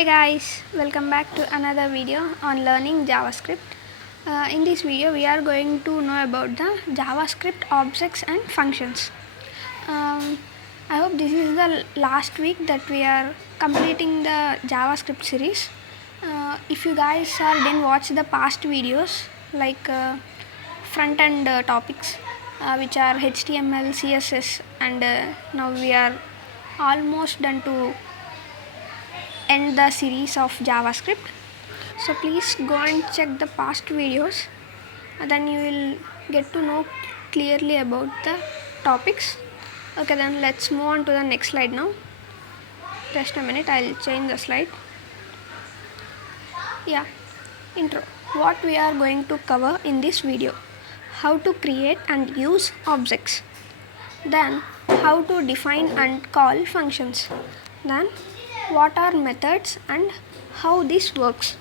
Hey guys, welcome back to another video on learning JavaScript. In this video we are going to know about the JavaScript objects and functions. I hope this is the last week that we are completing the JavaScript series. If you guys didn't watch the past videos like front end topics which are HTML, CSS, and now we are almost done to end the series of JavaScript. So please go and check the past videos, then you will get to know clearly about the topics. Okay, then let's move on to the next slide now. Just a minute, I'll change the slide. Yeah, intro. What we are going to cover in this video: how to create and use objects, then how to define and call functions, then what are methods and how this works.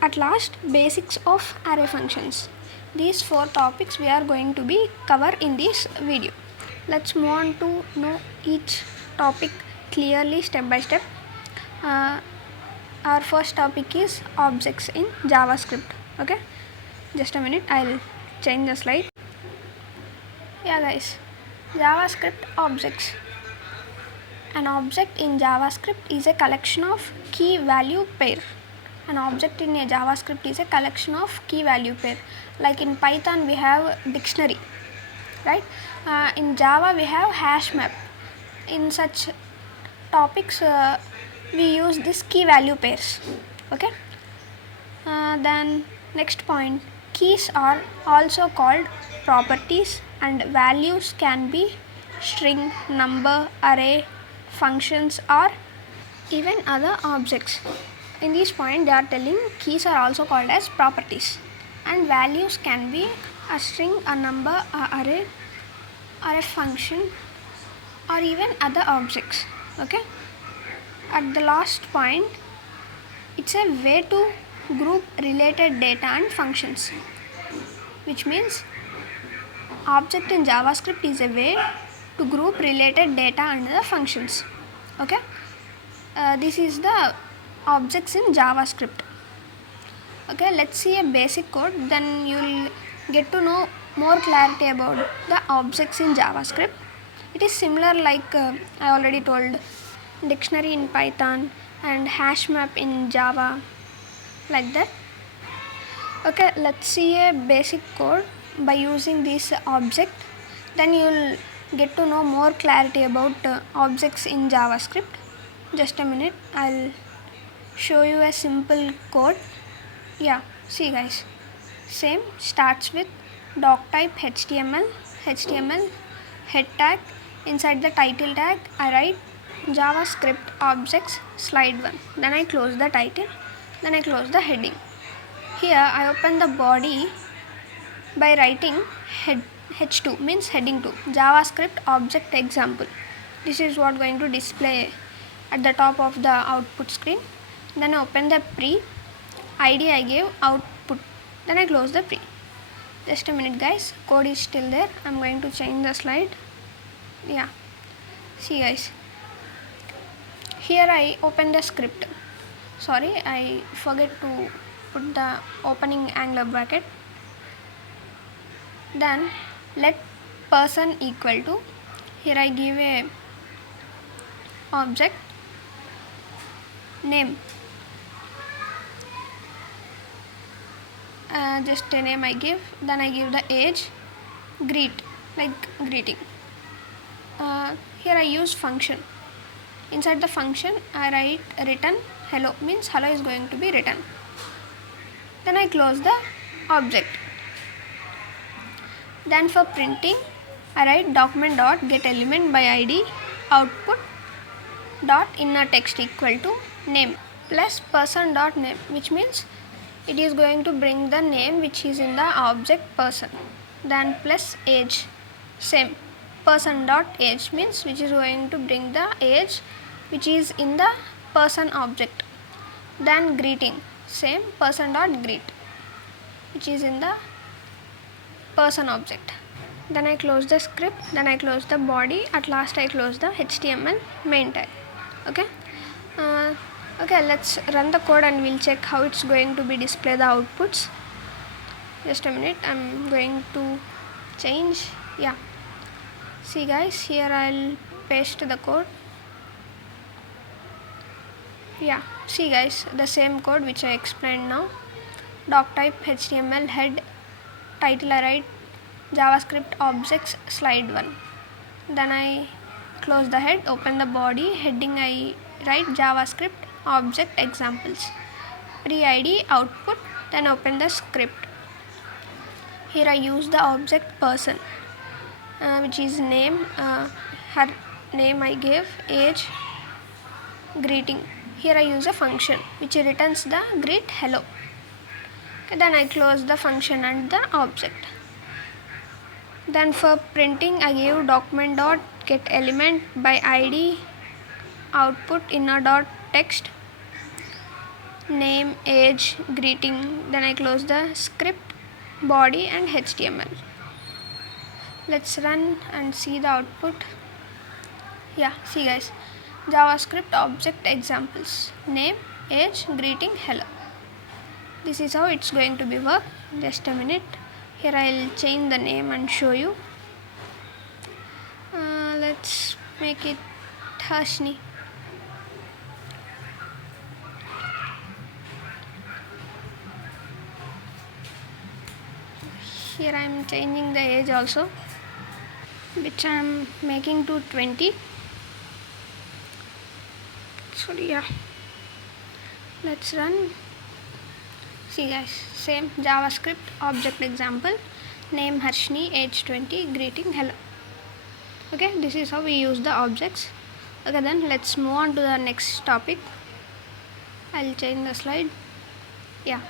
At last, basics of array functions. These 4 topics we are going to be cover in this video. Let's move on to know each topic clearly step by step. Our first topic is objects in JavaScript. Okay, just a minute, I'll change the slide. Yeah guys, JavaScript objects. An object in JavaScript is a collection of key value pair. An object in a JavaScript is a collection of key value pair. Like in Python we have dictionary, right? In Java we have hash map. In such topics we use this key value pairs. Okay. Then next point, keys are also called properties and values can be string, number, array, functions, or even other objects. In this point they are telling keys are also called as properties and values can be a string, a number, a array, or a function, or even other objects. Okay. At the last point, it's a way to group related data and functions, which means object in JavaScript is a way to group related data and the functions. Okay, this is the objects in JavaScript. Okay, let's see a basic code, then you will get to know more clarity about the objects in JavaScript. It is similar like I already told, dictionary in Python and hash map in Java, like that. Okay, let's see a basic code by using this object, then you will get to know more clarity about objects in JavaScript. Just a minute, I'll show you a simple code. Yeah, see guys, same starts with doc type HTML head tag. Inside the title tag I write JavaScript objects slide 1, then I close the title, then I close the heading. Here I open the body by writing h2 means heading 2 JavaScript object example. This is what going to display at the top of the output screen. Then I open the pre id, I gave output, then I close the pre. Just a minute guys, code is still there. I'm going to change the slide. Yeah, see guys, here I open the script. Sorry, I forget to put the opening angular bracket. Then let person equal to, here I give a object name, just a name I give, then I give the age, greet like greeting. Here I use function. Inside the function I write return hello, means hello is going to be written. Then I close the object. Then for printing I write document dot get element by id output dot inner text equal to name plus person dot name, which means it is going to bring the name which is in the object person. Then plus age, same person dot age means which is going to bring the age which is in the person object. Then greeting, same person dot greet which is in the person object. Then I close the script, then I close the body, at last I close the HTML main tag. Okay, Okay, let's run the code and we'll check how it's going to be display the outputs. Just a minute, I'm going to change. Yeah, see guys, here I'll paste the code. Yeah, see guys, the same code which I explained now. Doc type HTML head, title I write JavaScript objects slide 1. Then I close the head, open the body, heading I write JavaScript object examples, pre-id output, then open the script. Here I use the object person, which is name, her name I gave, age, greeting. Here I use a function which returns the greet hello. Okay, then I close the function and the object. Then for printing I give document dot get element by id output inner dot text name age greeting. Then I close the script body and HTML. Let's run and see the output. Yeah, see guys, JavaScript object examples, name age greeting hello. This is how it's going to be work. Just a minute, here I'll change the name and show you. Let's make it Harshni. Here I am changing the age also, which I am making to 20. So yeah, let's run. See guys, same JavaScript object example, name Harshni, age 20, greeting hello. Okay, this is how we use the objects. Okay, then let's move on to the next topic. I'll change the slide. Yeah,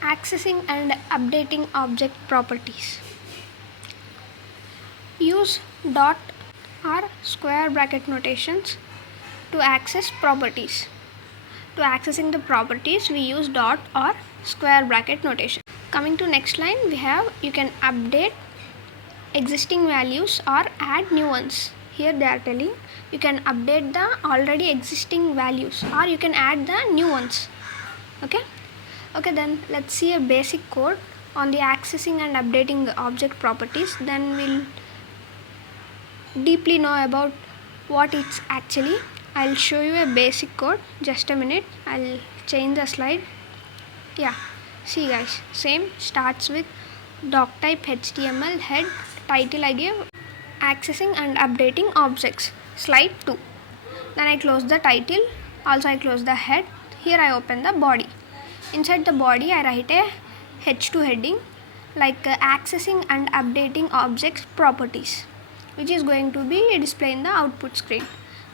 accessing and updating object properties. Use dot or square bracket notations to access properties. To accessing the properties, we use dot or square bracket notation. Coming to next line, we have you can update existing values or add new ones. Here they are telling you can update the already existing values or you can add the new ones. Okay, then let's see a basic code on the accessing and updating the object properties. Then we'll deeply know about what it's actually. I'll show you a basic code. Just a minute, I'll change the slide. Yeah, see guys, same starts with doc type HTML head, title I give accessing and updating objects slide 2. Then I close the title, also I close the head. Here I open the body. Inside the body I write a h2 heading like accessing and updating objects properties, which is going to be displayed in the output screen.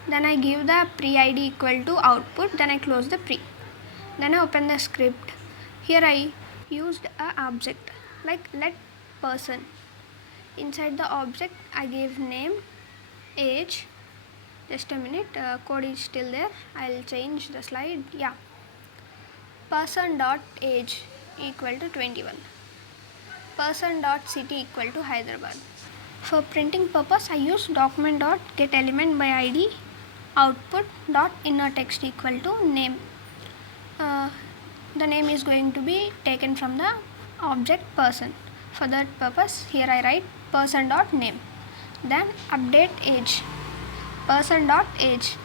Then I give the pre-id equal to output, then I close the pre. Then I open the script. Here I used a object like let person. Inside the object I gave name, age. Just a minute, code is still there. I'll change the slide. Yeah, person dot age equal to 21. Person dot city equal to Hyderabad. For printing purpose I use document dot get element by id output dot inner text equal to name. The name is going to be taken from the object person. For that purpose here I write person dot name. Then update age, person dot age,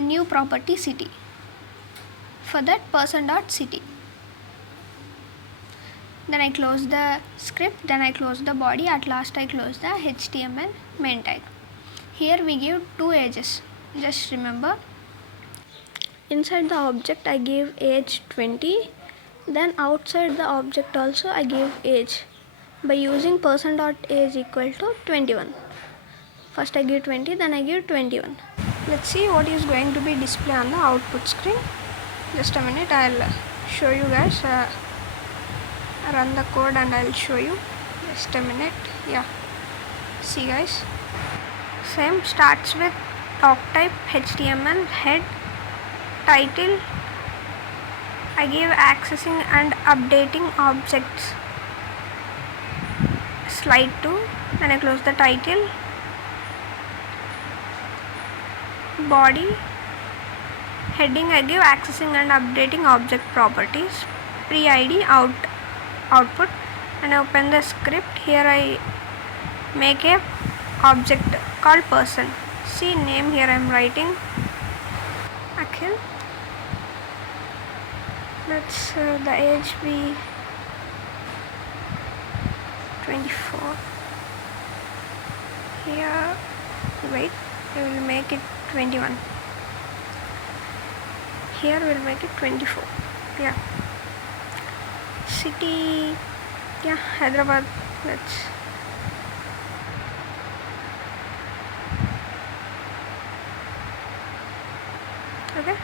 new property city. For that person dot city. Then I close the script, then I close the body, at last I close the HTML main tag. Here we give 2 ages, just remember. Inside the object I give age 20, then outside the object also I give age by using person dot age equal to 21. First I give 20, then I give 21. Let's see what is going to be displayed on the output screen. Just a minute, I'll show you guys. Run the code and I'll show you. Just a minute. Yeah, see guys, same starts with doc type HTML head, title I give accessing and updating objects slide 2. Then I close the title, body, heading I give accessing and updating object properties, pre-id output, and I open the script. Here I make a object called person. See name, here I am writing Akhil. Let's the age be 24. Here wait, we will make it 21. Here we will make it 24. Yeah. City, yeah, Hyderabad. Let's okay.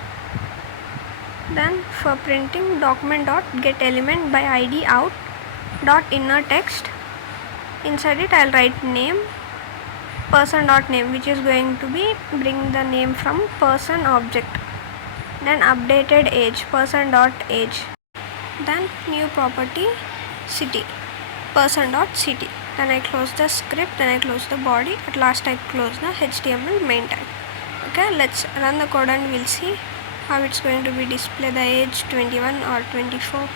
Then for printing, document dot get element by id out dot inner text. Inside it I'll write name, person dot name, which is going to be bring the name from person object. Then updated age, person dot age. Then new property city, person dot city. Then I close the script, then I close the body, at last I close the HTML main tag. Okay, let's run the code and we'll see how it's going to be display the age 21 or 24.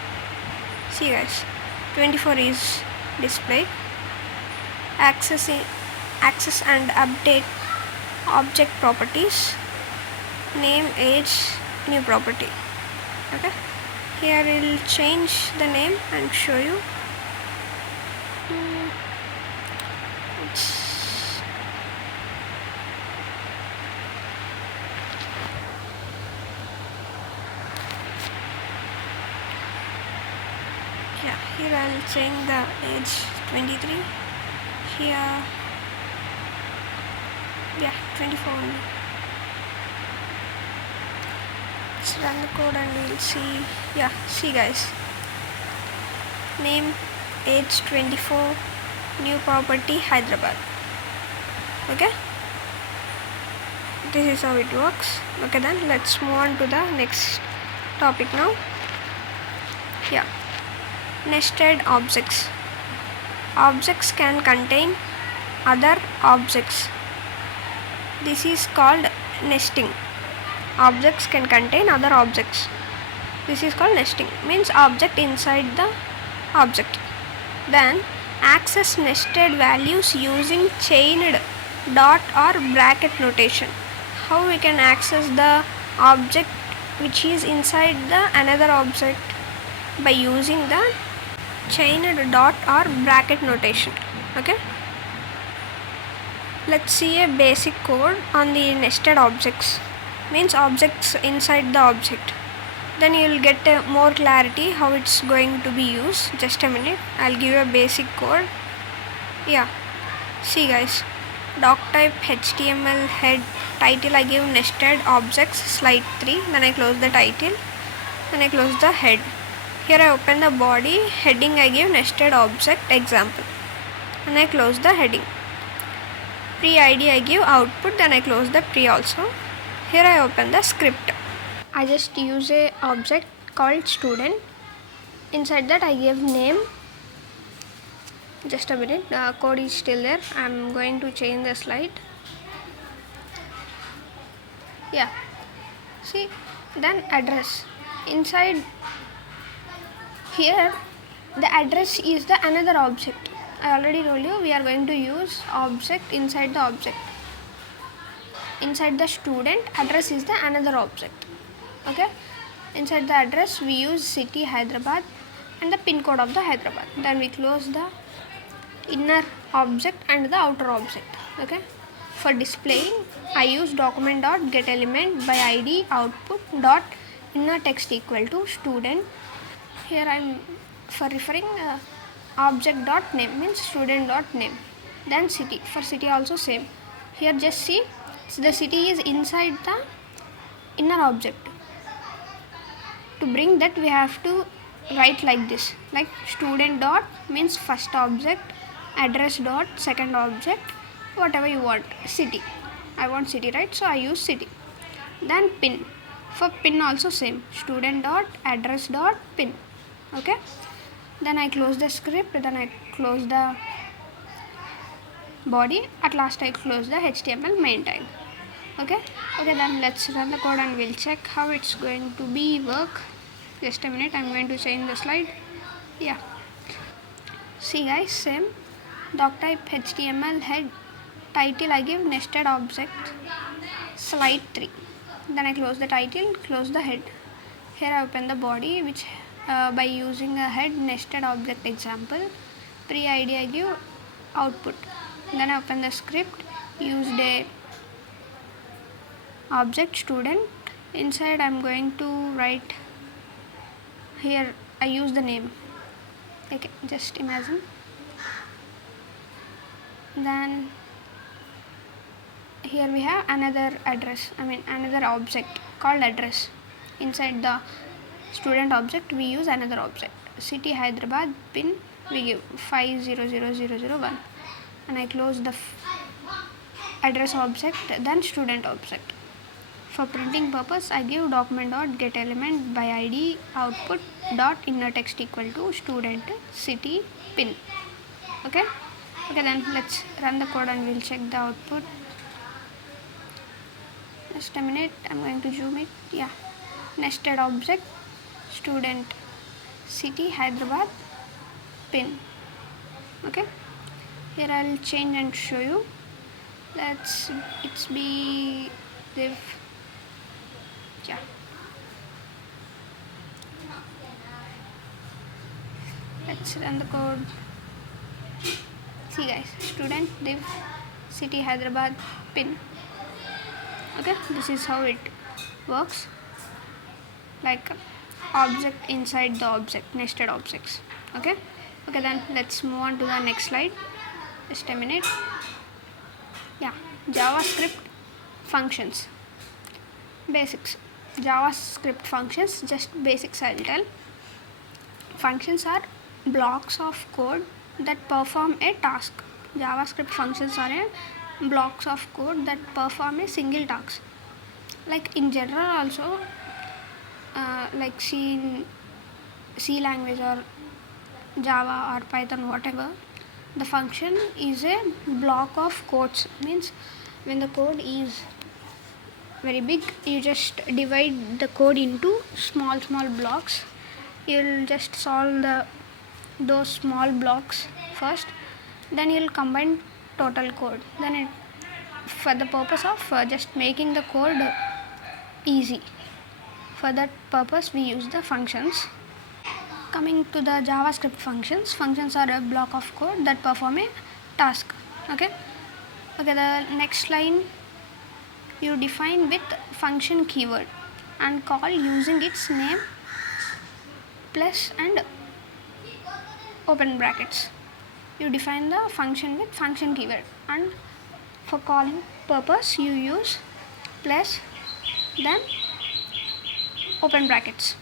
See guys, 24 is displayed. Access and update object properties, name, age, new property. Okay, here we'll change the name and show you. Yeah, here I'll change the age 23. Here, yeah, 24 only. Let's run the code and we'll see. Yeah, see guys, name, age 24, new property Hyderabad. Okay, this is how it works. Okay, then let's move on to the next topic now. Yeah, nested objects. Objects can contain other objects. This is called nesting. Objects can contain other objects. This is called nesting. Means object inside the object. Then access nested values using chained dot or bracket notation. How we can access the object which is inside the another object? By using the chained dot or bracket notation. Okay, let's see a basic code on the nested objects. Means objects inside the object. Then you will get more clarity how it's going to be used. Just a minute, I'll give you a basic code. Yeah, see guys, doc type HTML head title I give nested objects slide 3. Then I close the title, then I close the head. Here I open the body, heading I give nested object example, and I close the heading. Pre-id I give output, then I close the pre also. Here I open the script. I just use a object called student. Inside that I give name. Just a minute, the code is still there. I am going to change the slide. Yeah, see, then address. Inside here the address is the another object. I already told you we are going to use object inside the object. Inside the student, address is the another object. Okay, inside the address we use city Hyderabad and the pin code of the Hyderabad. Then we close the inner object and the outer object. Okay, for displaying I use document dot get element by id output dot inner text equal to student. Here I am for referring object dot name, means student dot name. Then city, for city also same. Here just see, so the city is inside the inner object. To bring that we have to write like this, like student dot means first object, address dot second object, whatever you want. City, I want city, right? So I use city. Then pin, for pin also same, student dot address dot pin. Okay, then I close the script, then I close the body, at last I close the HTML main tag. Okay, then let's run the code and we'll check how it's going to be work. Just a minute, I'm going to change the slide. Yeah, see guys, same doc type HTML head title, I give nested object slide 3. Then I close the title, close the head. Here I open the body, which by using a head nested object example. Pre id I give output. Then I open the script, used a object student. Inside I'm going to write, here I use the name. Okay, just imagine. Then here we have another another object called address. Inside the student object we use another object, city Hyderabad, pin we give 500001, and I close the address object, then student object. For printing purpose I give document dot get element by id output dot inner text equal to student city pin. Okay, then let's run the code and we'll check the output. Just a minute, I'm going to zoom it. Yeah, nested object student city Hyderabad pin. Okay, here I'll change and show you. It's be div. Yeah, let's run the code. See guys, student div city Hyderabad pin. Okay, this is how it works, like object inside the object, nested objects. Okay, then let's move on to the next slide. Just a minute. Yeah, JavaScript functions. Basics. JavaScript functions, just basics I'll tell. Functions are blocks of code that perform a task. JavaScript functions are blocks of code that perform a single task. Like in general also, like C language or Java or Python, whatever, the function is a block of codes. Means when the code is very big, you just divide the code into small blocks. You'll just solve those small blocks first, then you'll combine total code. Then for the purpose of just making the code easy, for that purpose we use the functions. Coming to the JavaScript functions are a block of code that perform a task. Okay, the next line you define with function keyword and call using its name plus and open brackets. You define the function with function keyword, and for calling purpose you use plus then open brackets.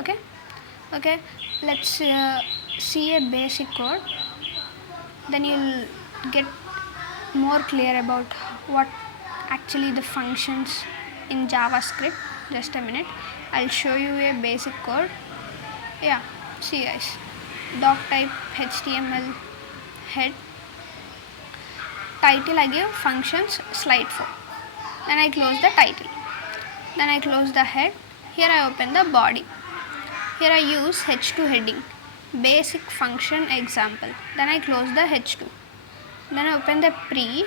Okay, let's see a basic code, then you'll get more clear about what actually the functions in JavaScript. Just a minute, I'll show you a basic code. Yeah, see guys, doc type HTML head title I give functions slide 4. Then I close the title, then I close the head. Here I open the body. Here I use h2 heading, basic function example. Then I close the h2. Then I open the pre.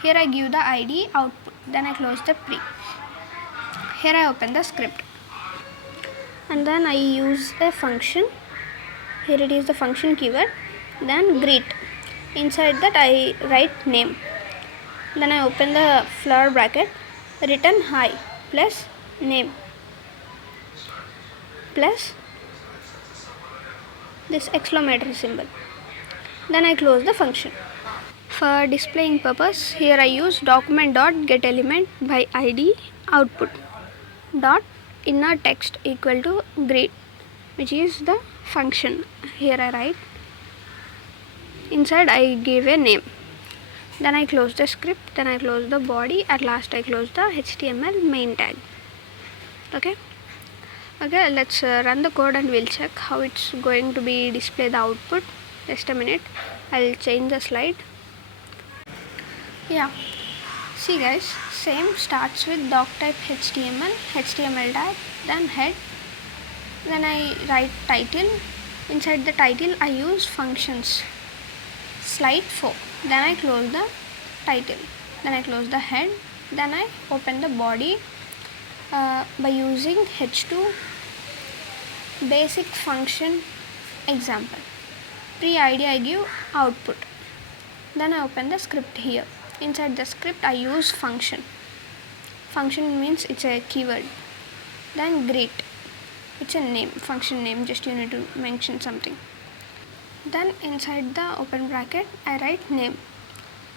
Here I give the id output. Then I close the pre. Here I open the script. And then I use a function. Here it is the function keyword. Then greet. Inside that I write name. Then I open the flower bracket. Return hi plus name plus this exclamatory symbol. Then I close the function. For displaying purpose, here I use document dot get element by id output dot inner text equal to greet, which is the function. Here I write, inside I give a name. Then I close the script, then I close the body, at last I close the HTML main tag. Okay, let's run the code and we'll check how it's going to be display the output. Just a minute, I'll change the slide. Yeah, See guys, same starts with doc type HTML tag, then head, then I write title. Inside the title I use functions, slide 4, then I close the title, then I close the head, then I open the body by using h2 basic function example. Pre-id I give output, then I open the script here. Inside the script I use function means it's a keyword, then greet, it's a name, function name, just you need to mention something. Then inside the open bracket I write name,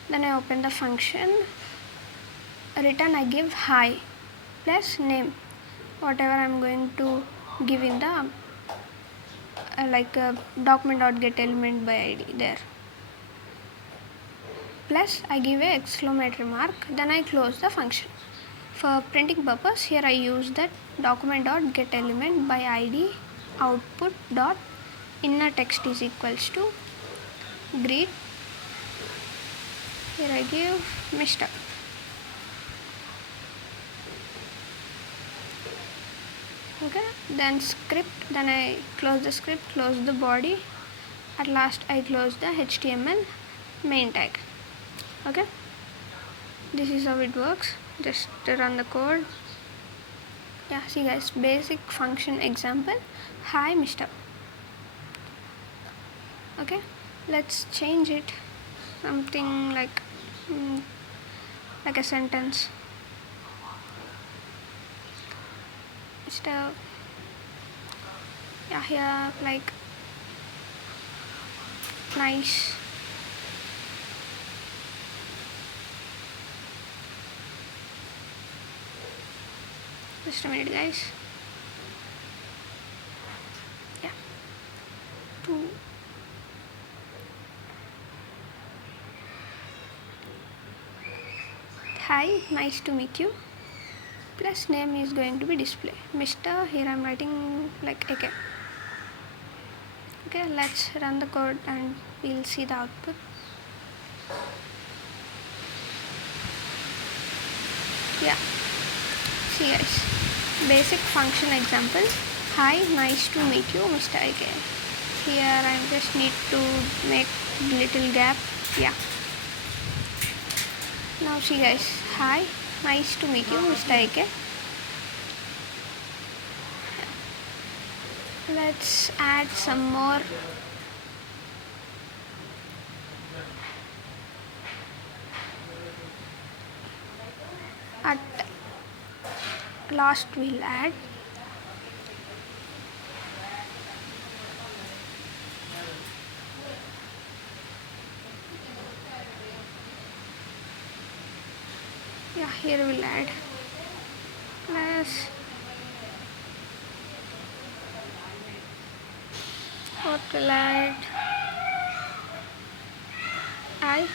then I open the function, return I give hi plus name, whatever I'm going to give in the document.getElement by id there, plus I give a exclamatory mark, then I close the function. For printing purpose, here I use that document.getElement by id output dot inner text is equals to greet, here I give Mr. Okay, then script, then I close the script, close the body, at last I close the HTML main tag. Okay, this is how it works. Just run the code. Yeah, see guys, basic function example, hi Mr. Okay, let's change it something like a sentence. Mr. Yeah, here like nice. Just a minute guys. Yeah. 2. Hi, nice to meet you. Plus name is going to be display. Mr. Here I'm writing like okay. Okay, let's run the code and we'll see the output. Yeah. See guys, basic function example, hi, nice to meet you Mr. AK. Here I just need to make little gap. Yeah. Now see guys, hi, nice to meet you Mr. AK. Let's add some more. At last we'll add here we'll add plus what will add I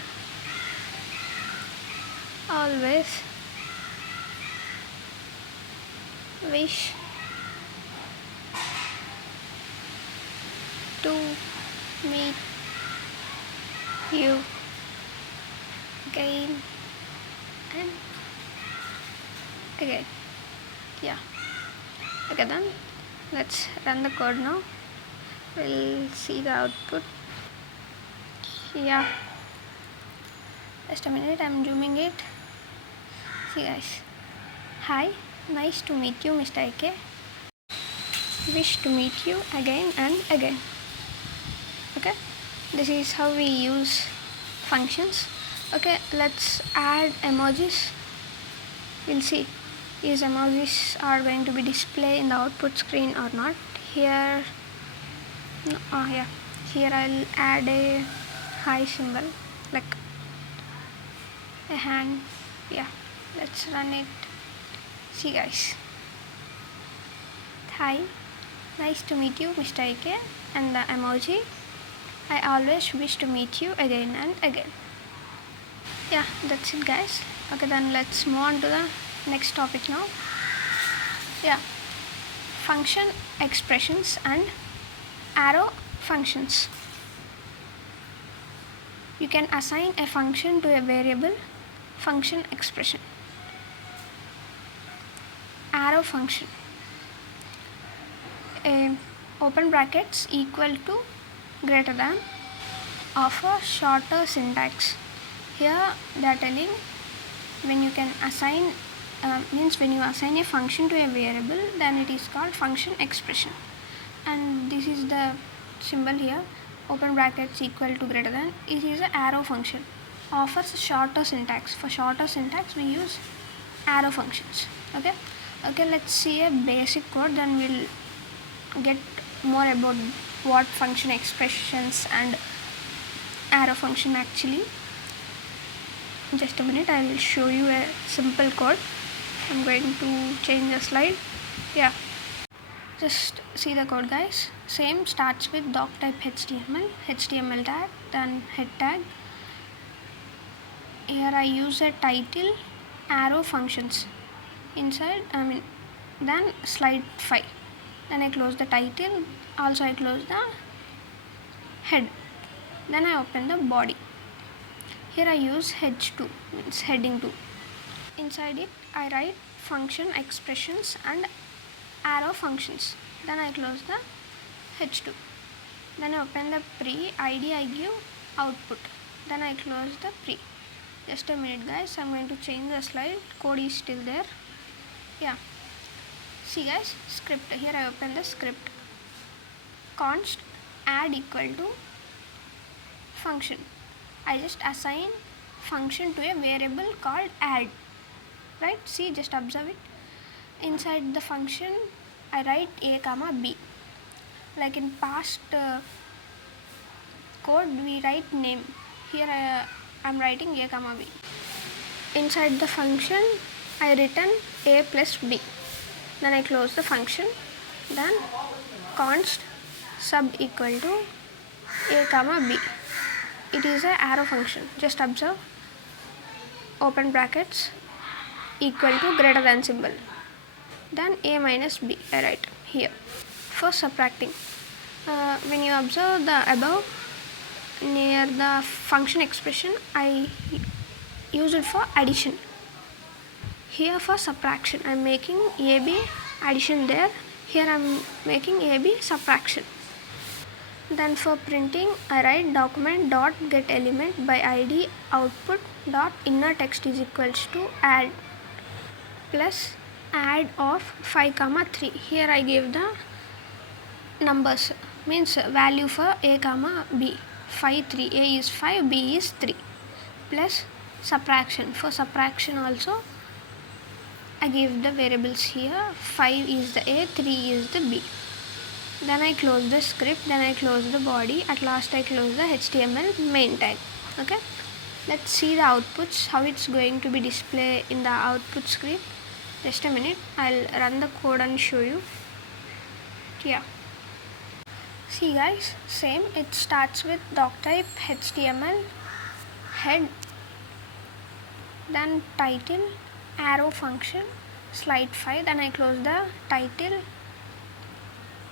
always wish to meet you again and again. Yeah. Okay, then let's run the code now. We'll see the output. Yeah. Just a minute, I'm zooming it. See guys. Hi, nice to meet you Mr. AK. Wish to meet you again and again. Okay, this is how we use functions. Okay, let's add emojis. We'll see these emojis are going to be displayed in the output screen or not. Here yeah, here I'll add a hi symbol like a hand. Yeah, let's run it. See guys, hi, nice to meet you Mr. AK, and the emoji, I always wish to meet you again and again. Yeah, that's it guys. Okay, then let's move on to the next topic now. Yeah, function expressions and arrow functions. You can assign a function to a variable function expression, arrow function, open brackets equal to greater than of a shorter syntax. Here they are telling when you can assign means when you assign a function to a variable, then it is called function expression. And this is the symbol here, open brackets equal to greater than. It is an arrow function, offers a shorter syntax. For shorter syntax we use arrow functions. Okay, let's see a basic code, then we'll get more about what function expressions and arrow function actually. Just a minute, I will show you a simple code. I'm going to change the slide. Yeah, just see the code, guys. Same, starts with doc type HTML tag, then head tag. Here I use a title, arrow functions inside, then slide 5. Then I close the title, also I close the head. Then I open the body. Here I use h2, means heading 2. Inside it I write function expressions and arrow functions. Then I close the h2. Then I open the pre, id I give output. Then I close the pre. Just a minute, guys, I'm going to change the slide. Code is still there. Yeah, see guys, script. Here I open the script. Const add equal to function. I just assign function to a variable called add, right? See, just observe it. Inside the function I write a comma b. Like in past code we write name. Here I'm writing a comma b. Inside the function I return a plus b. Then I close the function. Then const sub equal to a comma b. It is a arrow function. Just observe, open brackets equal to greater than symbol. Then a minus b I write here. For subtracting, when you observe the above, near the function expression I use it for addition. Here for subtraction I am making ab addition there. Here I am making ab subtraction. Then for printing I write document dot get element by id output dot inner text is equals to add plus add of 5 comma 3. Here I give the numbers, means value for a comma b. 5 3, a is 5, b is 3, plus subtraction. For subtraction also I give the variables here. 5 is the a, 3 is the b. Then I close the script, then I close the body, at last I close the HTML main tag. Okay, let's see the outputs, how it's going to be displayed in the output script. Just a minute, I'll run the code and show you. Yeah, see guys, same, it starts with doc type HTML, head, then title, arrow function, slide 5, then I close the title,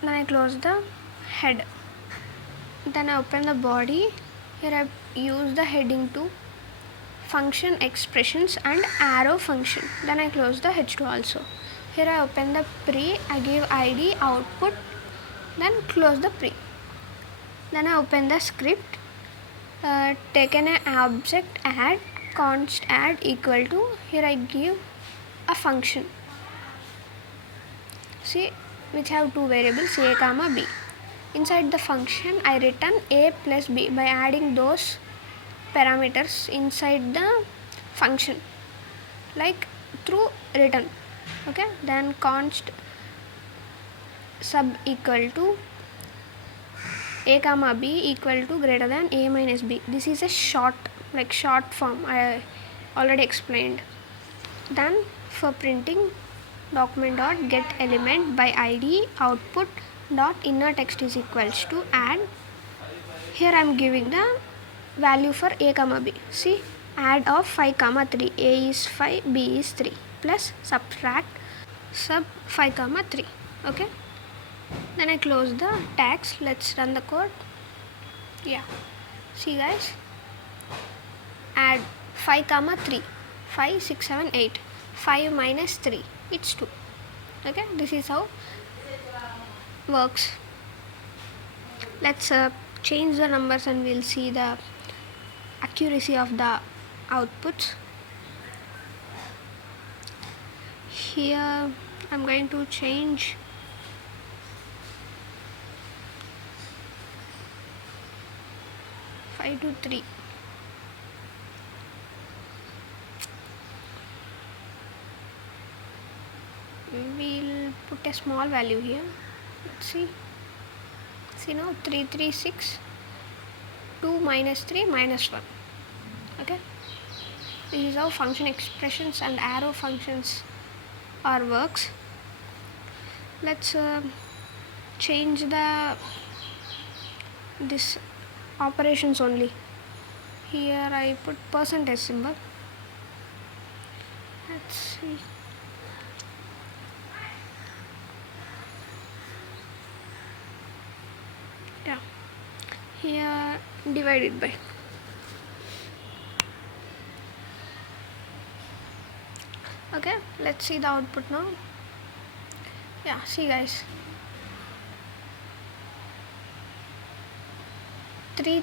then I close the head, then I open the body. Here I use the heading to function expressions and arrow function, then I close the h2 also. Here I open the pre, I give id output, then close the pre. Then I open the script, taken an object add, const add equal to, here I give a function, see, which have two variables a comma b. Inside the function I return a plus b by adding those parameters inside the function, like through return. Okay, then const sub equal to a comma b equal to greater than a minus b. This is a short form, I already explained. Then for printing, document dot get element by id output dot inner text is equals to add. Here I am giving the value for a comma b. See, add of 5 comma 3, a is 5, b is 3, plus subtract sub 5 comma 3. Okay, then I close the tags. Let's run the code. Yeah, see guys, add 5 comma 3, 5, 6, 7, 8. 5 minus 3, it's 2. Okay, this is how works. Let's change the numbers and we'll see the accuracy of the outputs. Here I'm going to change 5 to 3. We'll put a small value here. Let's see now, 3, 3, 6, 2 minus 3 minus 1. Okay, this is how function expressions and arrow functions are works. Let's change this operations only. Here I put percentage symbol. Let's see. Yeah, here divided by. Okay, let's see the output now. Yeah, see guys, 3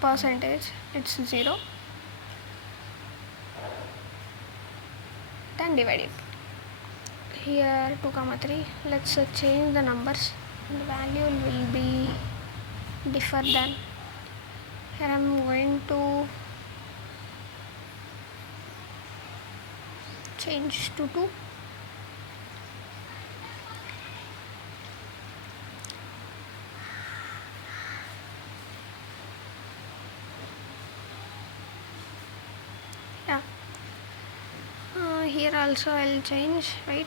percentage, it's 0, then divided. Here 2, 3. Let's change the numbers. The value will be differ than. Here I'm going to change to 2. Yeah, here also I'll change, right?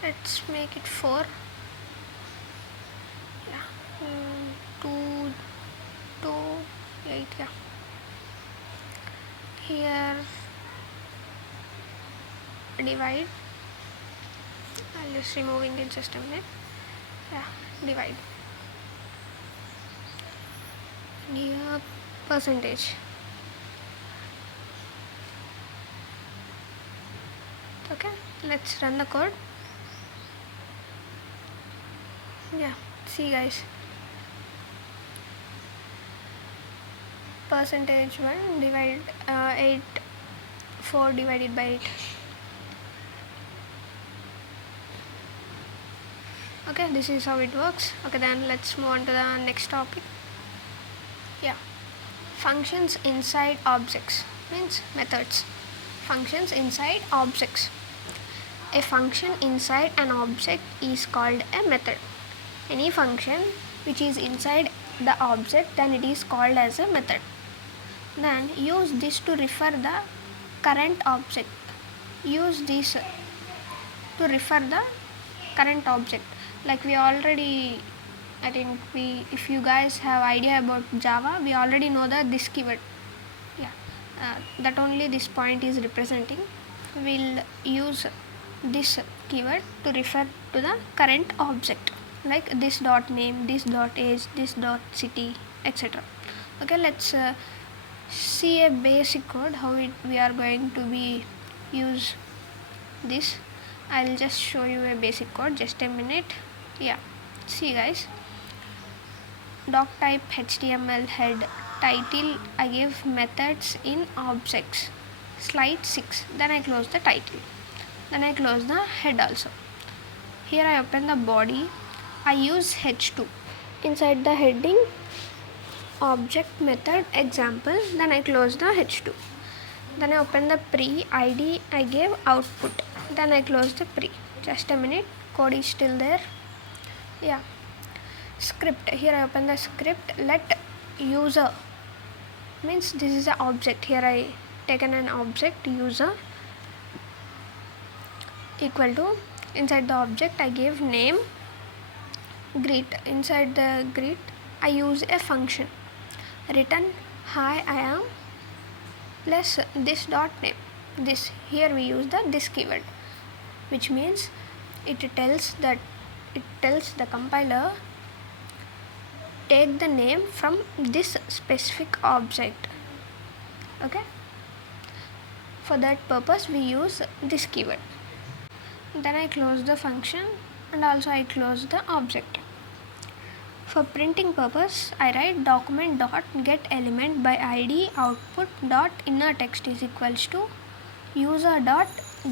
Let's make it 4. Yeah, 2, 8. Yeah, here divide. I'll just removing it just a minute. Yeah, divide. Here percentage. Okay, let's run the code. Yeah, see guys, percentage 1 divide 8, 4 divided by 8. Okay, this is how it works. Okay, then let's move on to the next topic. Yeah, functions inside objects means methods. Functions inside objects. A function inside an object is called a method. Any function which is inside the object, then it is called as a method. Then use this to refer the current object. Use this to refer the current object. Like we already, I think if you guys have idea about Java, we already know that this keyword. Yeah, that only this point is representing. We'll use this keyword to refer to the current object, like this dot name, this dot age, this dot city, etc. Okay, let's see a basic code how we are going to be use this. I'll just show you a basic code, just a minute. Yeah, see guys, doc type HTML head title, I give methods in objects, slide 6, then I close the title, then I close the head also. Here I open the body, I use h2. Inside the heading, object method example, then I close the h2. Then I open the pre id, I gave output, then I close the pre. Just a minute, code is still there. Yeah, script, here I open the script, let user, means this is an object. Here I taken an object user equal to, inside the object I gave name, greet. Inside the greet I use a function, return hi I am plus this dot name. This, here we use this keyword, which means it tells the compiler take the name from this specific object. Okay, for that purpose we use this keyword. Then I close the function and also I close the object. For printing purpose, I write document dot get element by id output dot inner text is equals to user dot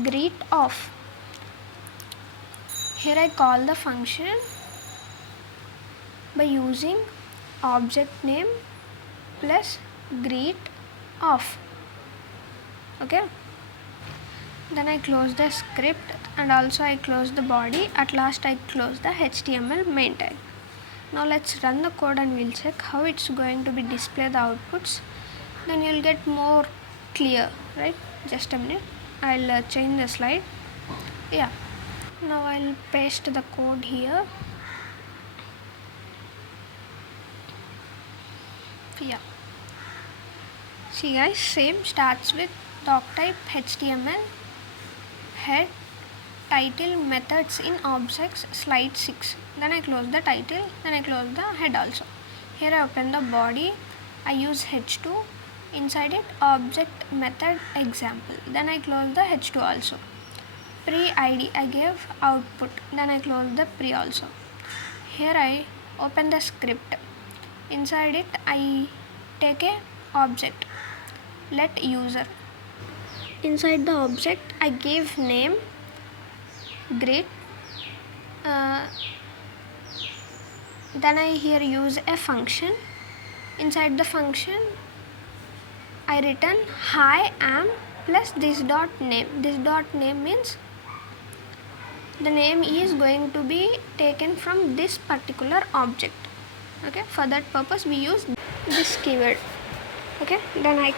greet of. Here I call the function by using object name plus greet of. Okay. Then I close the script and also I close the body. At last I close the HTML main tag. Now let's run the code and we'll check how it's going to be display the outputs. Then you'll get more clear, right? Just a minute. I'll change the slide. Yeah. Now I'll paste the code here. Yeah. See guys, same starts with doc type HTML head title methods in objects slide 6. Then I close the title, then I close the head also. Here I open the body, I use h2, inside it object method example, then I close the h2 also. Pre id I gave output, then I close the pre also. Here I open the script, inside it I take a object let user. Inside the object I give name greet, then I here use a function. Inside the function I return hi am plus this dot name. This dot name means the name is going to be taken from this particular object. Okay, for that purpose we use this keyword. Okay, then I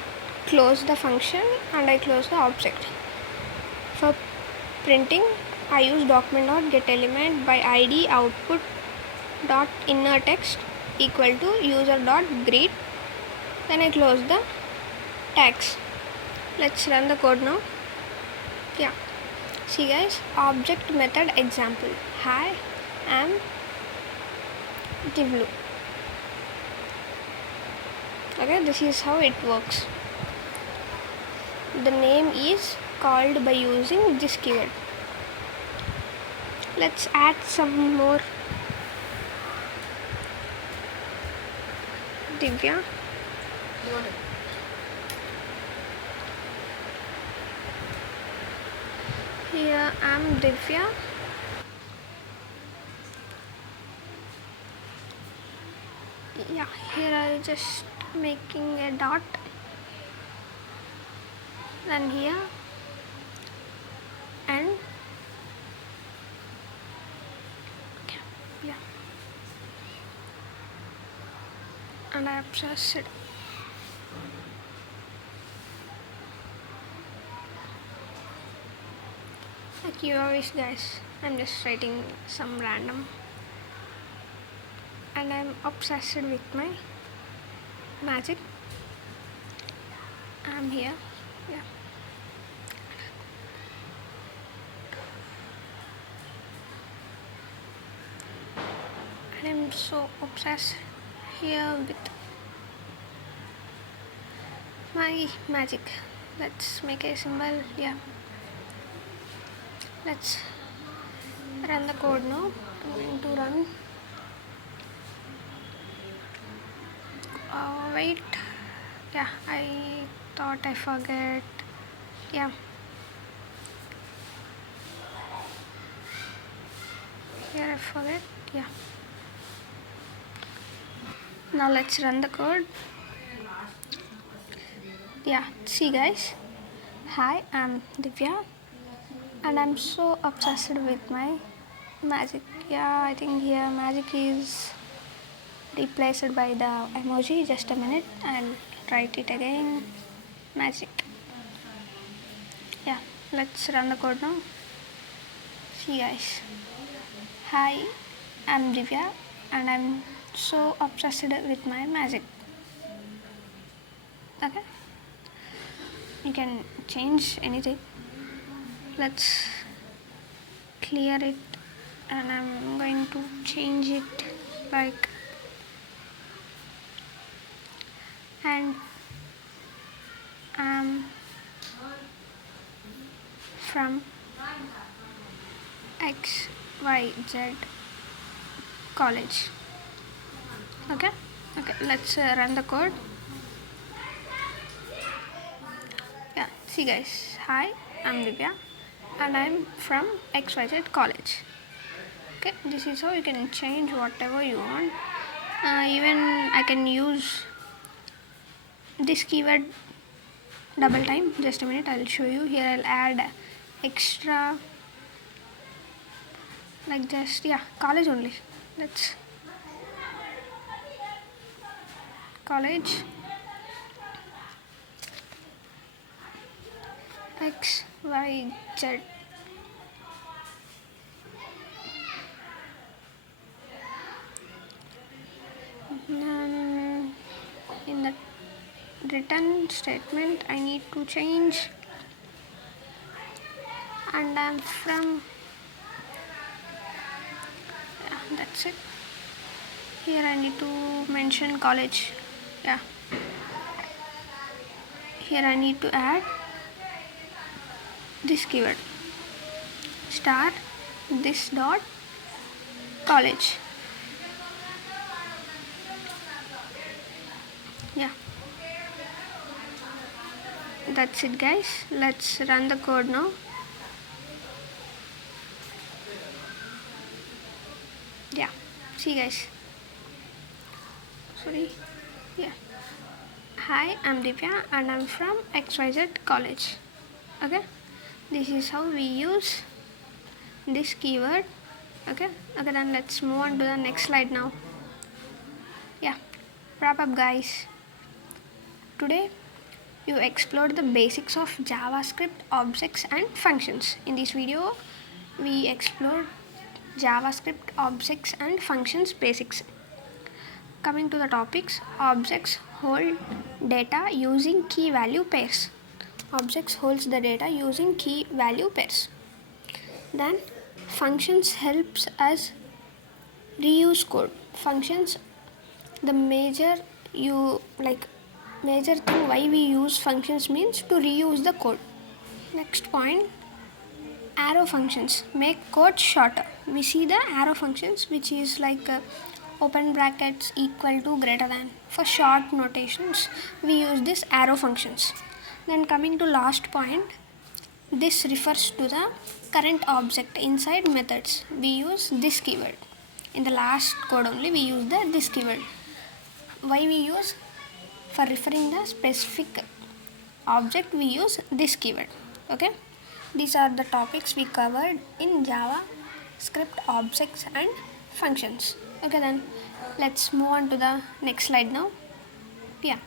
close the function and I close the object. For printing I use document dot get element by id output dot inner text equal to user dot greet, then I close the tags. Let's run the code now. Yeah, see guys, object method example hi am divlu. Okay, this is how it works. The name is called by using this keyword. Let's add some more. Divya. Here I'm Divya. Yeah, here I just making a dot. Then here and yeah, and I obsessed it. Like you always guys, I'm just writing some random and I'm obsessed with my magic. I'm here. Yeah. And I'm so obsessed here with my magic. Let's make a symbol. Yeah. Let's run the code now. I'm going to run. Wait. Yeah, I thought I forget. Yeah. Here I forget. Yeah. Now let's run the code. Yeah, see guys. Hi, I'm Divya and I'm so obsessed with my magic. Yeah, I think here magic is replaced by the emoji. Just a minute, I'll write it again. Magic. Yeah, let's run the code now. See guys. Hi, I'm Divya and I'm so obsessed with my magic. Okay, you can change anything. Let's clear it and I'm going to change it like and am from XYZ college. Okay, let's run the code. Yeah, see guys, hi, I'm Divya and I'm from XYZ college. Okay, this is how you can change whatever you want. Even I can use this keyword double time. Just a minute, I'll show you. Here I'll add extra, like just, yeah, college only. Let's college XYZ. In the return statement I need to change and I'm from, yeah, that's it. Here I need to mention college. Yeah, here I need to add this keyword star this dot college. Yeah, that's it guys. Let's run the code now. Yeah, see guys, sorry, yeah, hi, I'm Divya and I'm from XYZ college. Okay, this is how we use this keyword. Okay, then let's move on to the next slide now. Yeah, wrap up guys. Today you explored the basics of JavaScript objects and functions. In this video we explored JavaScript objects and functions basics. Coming to the topics, objects hold data using key value pairs. Objects holds the data using key value pairs. Then functions helps us reuse code. Functions, the major thing why we use functions means to reuse the code. Next point, arrow functions make code shorter. We see the arrow functions which is like open brackets, equal to, greater than. For short notations we use this arrow functions. Then coming to last point, this refers to the current object inside methods. We use this keyword. In the last code only we use this keyword. Why we use? For referring the specific object we use this keyword. Okay, these are the topics we covered in JavaScript objects and functions. Okay, then let's move on to the next slide now. Yeah,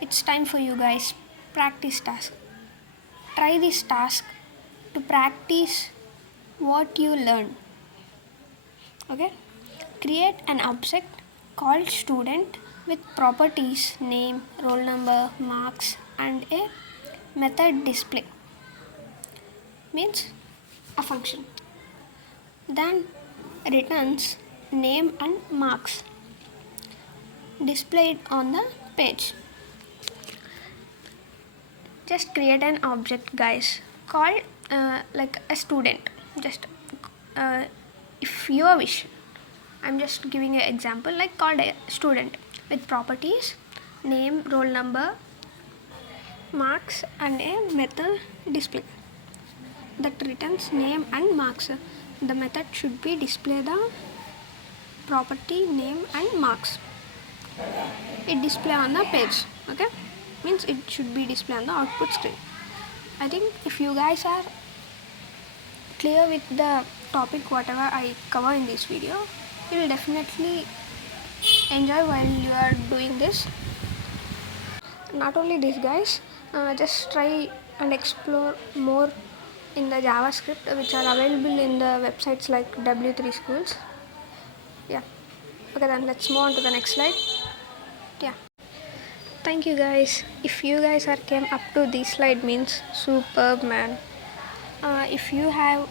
it's time for you guys. Practice task. Try this task to practice what you learned. Okay, create an object called student with properties name, roll number, marks and a method display, means a function. Then returns name and marks displayed on the page. Just create an object guys called like a student. Just if you wish, I'm just giving an example, like called a student with properties name, roll number, marks and a method display that returns name and marks. The method should be display the property name and marks. It display on the page. Okay, means it should be display on the output screen. I think if you guys are clear with the topic whatever I cover in this video, you will definitely enjoy while you are doing this. Not only this guys, just try and explore more in the JavaScript which are available in the websites like W3 schools. Yeah, okay, then let's move on to the next slide. Yeah, thank you guys. If you guys are came up to this slide means superb man. If you have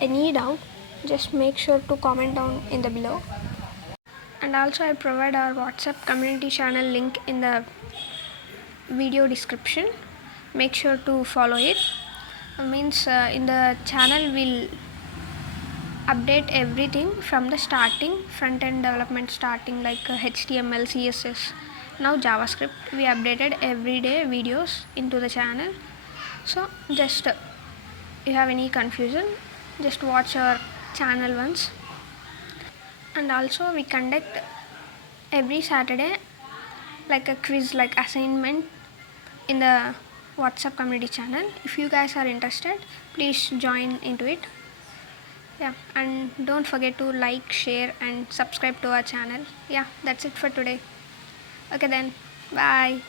any doubt, just make sure to comment down in the below. And also I provide our WhatsApp community channel link in the video description. Make sure to follow it. Means in the channel we'll update everything from the starting, front end development starting, like HTML, CSS, now JavaScript. We updated everyday videos into the channel. So just you have any confusion, just watch our channel once. And also we conduct every Saturday like a quiz, like assignment in the WhatsApp community channel. If you guys are interested, please join into it. Yeah, and don't forget to like, share and subscribe to our channel. Yeah, that's it for today. Okay then, bye.